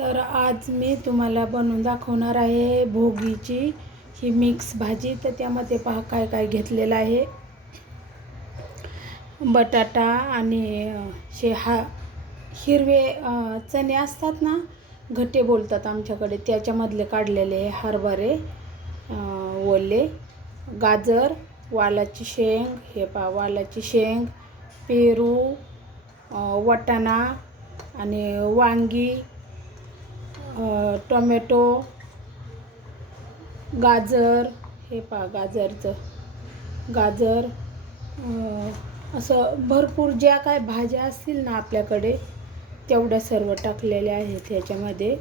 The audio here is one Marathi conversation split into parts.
तर आज मी तुम्हाला बनवून दाखवणार आहे भोगीची ही मिक्स भाजी. तर त्यामध्ये पहा काय काय घेतलेलं आहे. बटाटा आणि हिरवे चणे असतात ना, घट्टे बोलतात आमच्याकडे, त्याच्यामधले काढलेले हरभरे ओले, गाजर, वालाची शेंग, हे पहा वालाची शेंग, पेरू, वाटाणा आणि वांगी, टोमॅटो, गाजर, हे पहा गाजर, असं भरपूर ज्या काय भाज्या असतील ना आपल्याकडे तेवढ्या सर्व टाकलेल्या आहेत ह्याच्यामध्ये.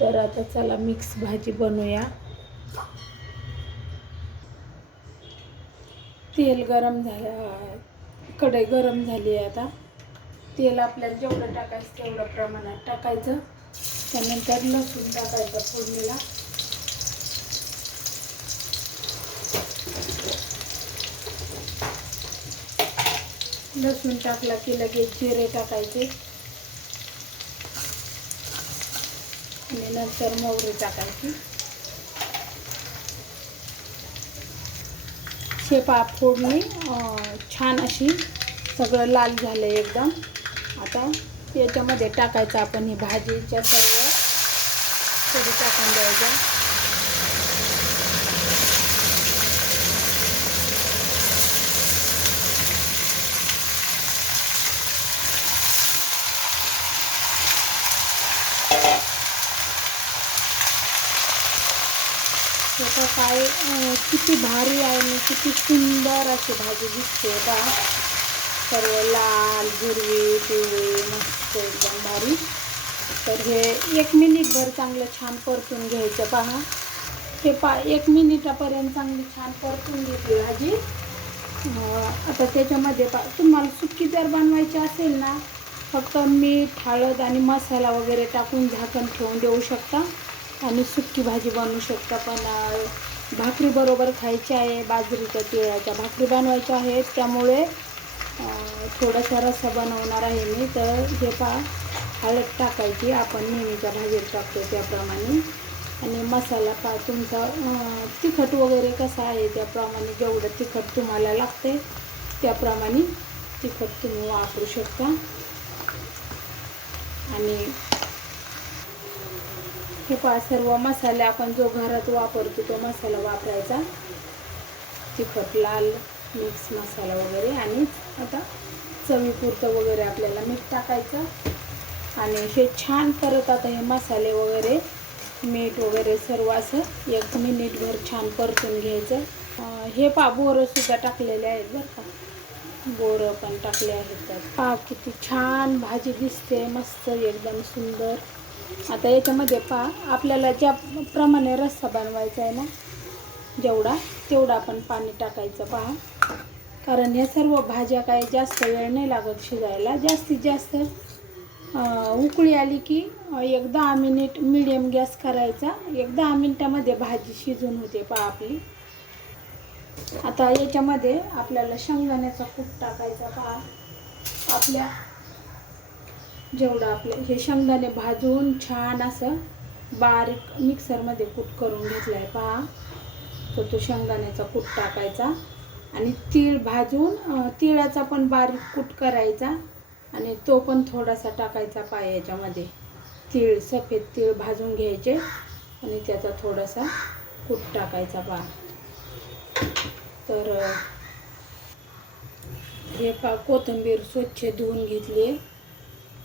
तर आता चला मिक्स भाजी बनवूया. तेल गरम झालं, कढई गरम झाली आहे. आता तेल आपल्याला जेवढं टाकायचं तेवढं प्रमाणात टाकायचं. त्यानंतर लसूण टाकायचं फोडणीला. लसूण टाकला की लगेच जिरे टाकायचे आणि नंतर मोहरी टाकायची. शेपा फोडणी छान अशी सगळं लाल झालं एकदम. आता याच्यामध्ये टाकायचं आपण ही भाजीच्या सर्व थोडी टाकून द्यायचं. त्याचा काय किती भारी आहे आणि किती सुंदर अशी भाजी दिसते बा. सर्व लाल, हिरवी, पिवळी, मस्त एकदम भारी. तर हे 1 मिनिटभर चांगलं छान परतून घ्यायचं. पहा हे 1 मिनिटापर्यंत चांगली छान परतून घेतली भाजी. आता त्याच्यामध्ये तुम्हाला सुकी जर बनवायची असेल ना, फक्त मीठ, हळद आणि मसाला वगैरे टाकून झाकण ठेवून देऊ शकता आणि सुकी भाजी बनवू शकता. पण भाकरी बरोबर खायची आहे, बाजरीच्या तिळाच्या भाकरी बनवायच्या आहेत, त्यामुळे थोडासा रस्सा बनवणार आहे मी. तर हे पहा हळद टाकायची आपण नेहमीच्या भाजीत टाकतो त्याप्रमाणे. आणि मसाला पहा तुमचा तिखट वगैरे कसा आहे त्याप्रमाणे, जेवढं तिखट तुम्हाला लागते त्याप्रमाणे तिखट तुम्ही वापरू शकता. आणि हे पहा सर्व मसाले आपण जो घरात वापरतो तो मसाला वापरायचा, तिखट, लाल मिक्स मसाला वगैरे. आणि आता चवीपुरतं वगैरे आपल्याला मीठ टाकायचं. आणि हे छान परत आता हे मसाले वगैरे, मीठ वगैरे सर्व असं 1 मिनिटभर छान परतून घ्यायचं. हे पहा बोरंसुद्धा टाकलेले आहेत बरं का, बोरं पण टाकले आहेत त्यात. पहा किती छान भाजी दिसते, मस्त एकदम सुंदर. आता याच्यामध्ये पहा आपल्याला ज्याप्रमाणे रस्सा बनवायचा आहे ना, तेवढा आपण पाणी टाकायचं. पहा कारण या सर्व भाज्या काय जास्त वेळ नाही लागत शिजायला. जास्तीत जास्त उकळी आली की 10 मिनिट मीडियम गॅस करायचा. 10 मिनिटामध्ये भाजी शिजून होते पहा आपली. आता याच्यामध्ये आपल्याला शेंगदाण्याचा कूट टाकायचा. पहा आपल्या जेवढं आपले हे शेंगदाणे भाजून छान असं बारीक मिक्सरमध्ये कूट करून घेतलं आहे पहा. तर तो शेंगदाण्याचा कूट टाकायचा. आणि तीळ भाजून तिळाचा पण बारीक कूट करायचा आणि तो पण थोडासा टाकायचा पहा याच्यामध्ये. सफेद तीळ भाजून घ्यायचे आणि त्याचा थोडासा कूट टाकायचा पहा. तर हे पहा कोथिंबीर स्वच्छ धुवून घेतली,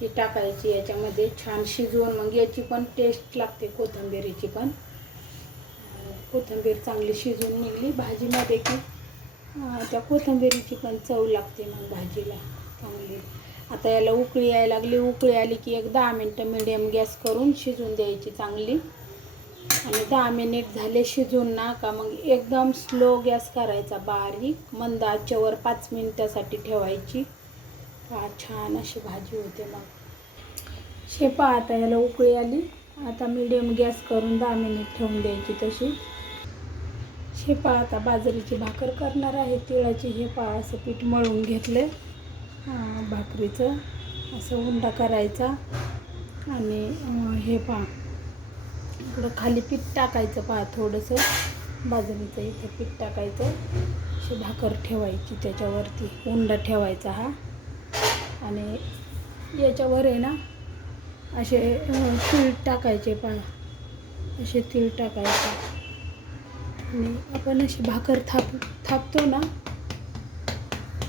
ती टाकायची याच्यामध्ये छान शिजवून. मग याची पण टेस्ट लागते कोथिंबीरीची पण. कोथिंबीर चांगली शिजून निघली भाजीमध्ये की त्या कोथिंबीरीची पण चव लागते मग भाजीला चांगली. आता याला उकळी यायला लागली. उकळी आली की 10 मिनटं मीडियम गॅस करून शिजून द्यायची चांगली. आणि 10 मिनिट झाले शिजून ना का मग एकदम स्लो गॅस करायचा, बारीक मंद आचेवर 5 मिनिटासाठी ठेवायची. छान अशी भाजी होते मग. शेपा आता याला उकळी आली. आता मीडियम गॅस करून 10 मिनिट ठेवून द्यायची तशी. शेपा आता बाजरीची भाकर करणार आहे तिळाची. हे पहा असं पीठ मळून घेतले भाकरीचं. असं उंडा करायचा आणि हे पहा इकडं खाली पीठ टाकायचं पहा, थोडंसं बाजरीचं इथं पीठ टाकायचं, अशी भाकर ठेवायची त्याच्यावरती, उंडा ठेवायचा हा. आणि याच्यावर आहे ना असे तीळ टाकायचे पहा, असे तीळ टाकायचे. आणि आपण अशी भाकर थापतो ना,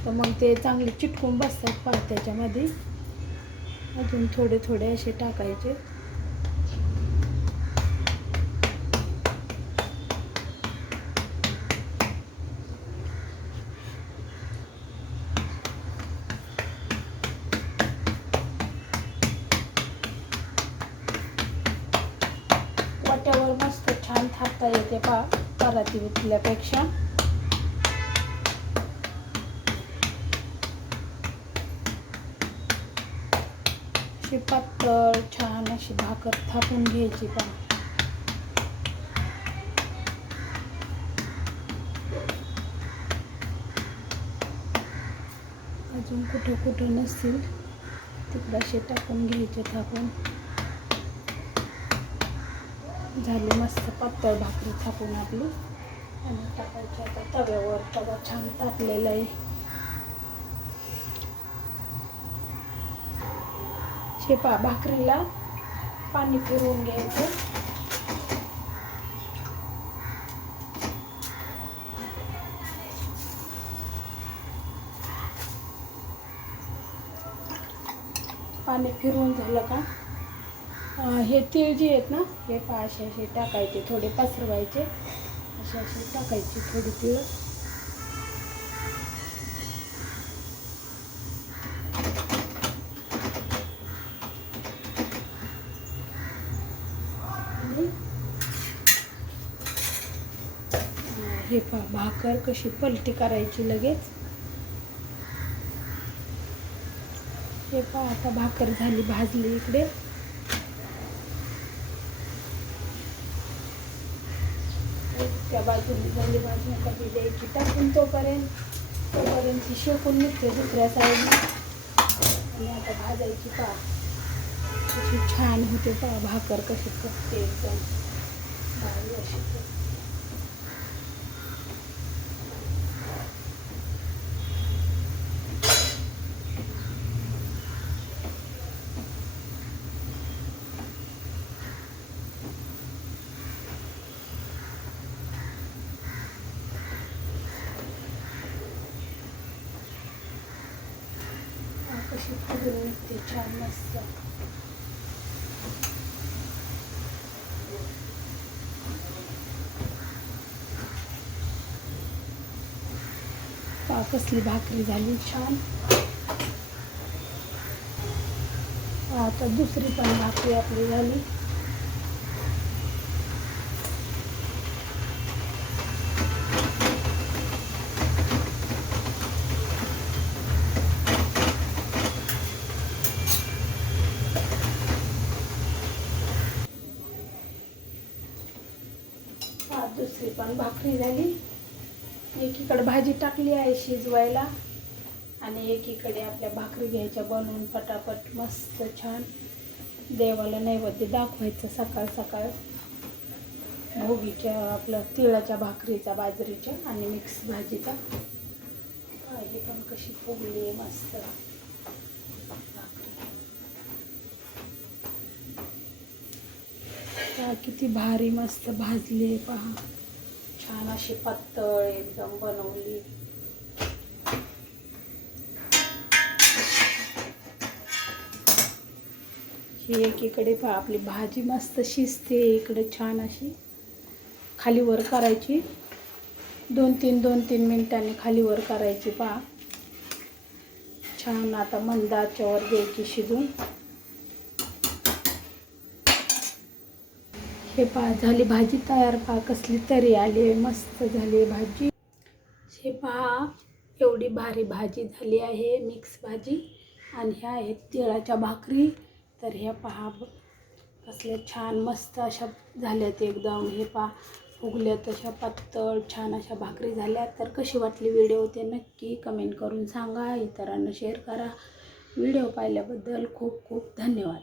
तर मग ते चांगले चिटकून बसतात पहा त्याच्यामध्ये. अजून थोडे थोडे असे टाकायचे. वाट्यावर मस्त छान थापता येते पहा पराती विकल्यापेक्षा. अशी पातळ छान अशी भाकर थापून घ्यायची पहा. अजून कुठं कुठं नसतील तिकडं असे टाकून घ्यायचे थापून. झाली मस्त पातळ भाकरी थापून आपली. आणि टाकायची आता तव्यावर. तवा छान तापलेला आहे. शेपा भाकरीला पाणी फिरवून घ्यायचं. पाणी फिरवून झालं का हे तीळ जे आहेत ना, हे पहा असे असे टाकायचे, थोडे पसरवायचे, असे असे टाकायचे थोडी तीळ. हे पहा भाकर कशी पलटी करायची लगेच. हे पहा आता भाकर झाली भाजली. इकडे त्या बाजूने झाली भाजून कधी द्यायची टाकून तोपर्यंत ती शेकून निघते दुसऱ्या साईडला. आणि आता भाजायची पहा कशी छान होते पहा भाकर, कशी फुगते एकदम भारी अशी. कशी फुगून निघते छान मस्त. पहा कसली भाकरी झाली छान. आता दुसरी पण भाकरी आपली झाली. दुसरी पण भाकरी झाली. एकीकडे भाजी टाकली आहे शिजवायला आणि एकीकडे आपल्या भाकरी घ्यायच्या बनवून पटापट मस्त छान देवाला नैवेद्य दाखवायचं सकाळ सकाळ. भोगीच्या आपल्या तिळाच्या भाकरीचा, बाजरीच्या आणि मिक्स भाजीचा. भाजी पण कशी फुगली आहे मस्त भाकरी. किती भारी मस्त भाजली आहे पहा. छान अशी पातळ एकदम बनवली. ही एकीकडे पहा आपली भाजी मस्त शिजते. इकडे छान अशी खाली वर करायची. 2-3 मिनिटांनी खाली वर करायची पहा. छान आता मंद आचेवर द्यायची शिजून. हे पहा झाली भाजी तयार. पहा कसली तरी आली आहे, मस्त झाली आहे भाजी. हे पहा एवढी भारी भाजी झाली आहे, मिक्स भाजी. आणि ह्या आहेत तिळाच्या भाकरी. तर ह्या पहा कसल्या छान मस्त अशा झाल्यात एकदम. हे पहा फुगल्या तशा पातळ छान अशा भाकरी झाल्या. तर कशी वाटली व्हिडिओ ते नक्की कमेंट करून सांगा. इतरांना शेअर करा. व्हिडिओ पाहिल्याबद्दल खूप खूप धन्यवाद.